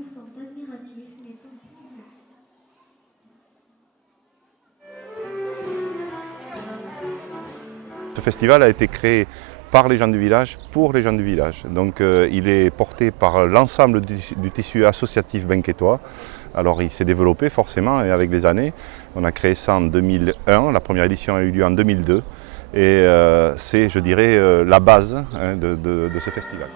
trouve sont admiratifs, mais pas plus. Ce festival a été créé par les gens du village, pour les gens du village. Donc il est porté par l'ensemble du tissu associatif benquetois. Alors il s'est développé forcément et avec les années. On a créé ça en 2001, la première édition a eu lieu en 2002. Et c'est, je dirais, la base de ce festival.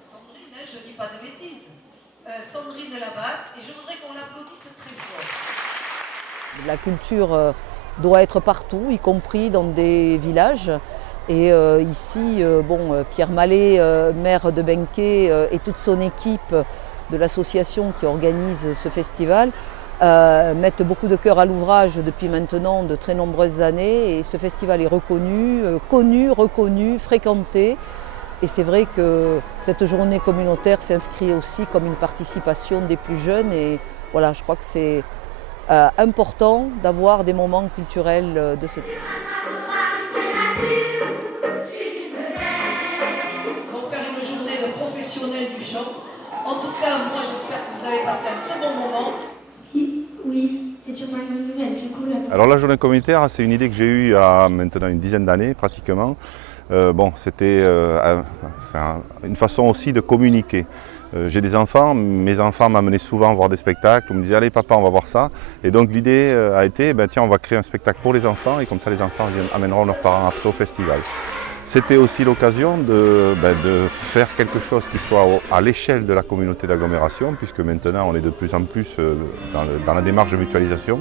Sandrine, je ne dis pas de bêtises. Sandrine Labatte, et je voudrais qu'on l'applaudisse très fort. La culture doit être partout, y compris dans des villages. Et ici, Pierre Mallet, maire de Benquet, et toute son équipe de l'association qui organise ce festival mettent beaucoup de cœur à l'ouvrage depuis maintenant de très nombreuses années. Et ce festival est reconnu, reconnu, fréquenté. Et c'est vrai que cette journée communautaire s'inscrit aussi comme une participation des plus jeunes. Et voilà, je crois que c'est important d'avoir des moments culturels de ce type. On va faire une journée de professionnels du chant. En tout cas, moi j'espère que vous avez passé un très bon moment. Oui, c'est sûrement une bonne nouvelle. Du coup, Alors la journée communautaire, c'est une idée que j'ai eue il y a maintenant une dizaine d'années pratiquement. C'était une façon aussi de communiquer. J'ai des enfants, mes enfants m'amenaient souvent voir des spectacles, on me disait allez papa on va voir ça. Et donc l'idée a été tiens on va créer un spectacle pour les enfants et comme ça les enfants amèneront leurs parents après au festival. C'était aussi l'occasion de faire quelque chose qui soit à l'échelle de la communauté d'agglomération puisque maintenant on est de plus en plus dans la démarche de mutualisation.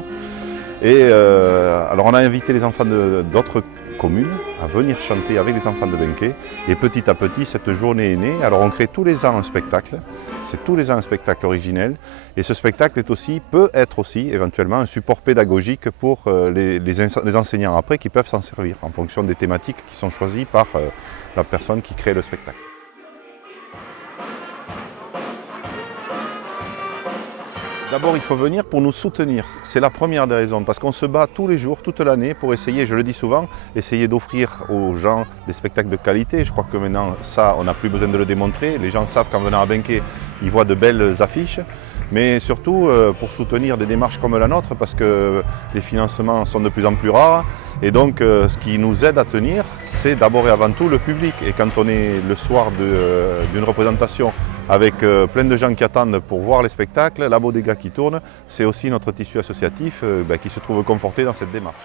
Et alors on a invité les enfants d'autres communes à venir chanter avec les enfants de Benquet et petit à petit cette journée est née. Alors on crée tous les ans un spectacle, c'est tous les ans un spectacle originel et ce spectacle peut être aussi éventuellement un support pédagogique pour les enseignants après qui peuvent s'en servir en fonction des thématiques qui sont choisies par la personne qui crée le spectacle. D'abord, il faut venir pour nous soutenir. C'est la première des raisons, parce qu'on se bat tous les jours, toute l'année, pour essayer, je le dis souvent, essayer d'offrir aux gens des spectacles de qualité. Je crois que maintenant, ça, on n'a plus besoin de le démontrer. Les gens savent qu'en venant à Benquet, ils voient de belles affiches. Mais surtout pour soutenir des démarches comme la nôtre, parce que les financements sont de plus en plus rares. Et donc, ce qui nous aide à tenir, c'est d'abord et avant tout le public. Et quand on est le soir d'une représentation, avec plein de gens qui attendent pour voir les spectacles, la bodega qui tourne, c'est aussi notre tissu associatif qui se trouve conforté dans cette démarche.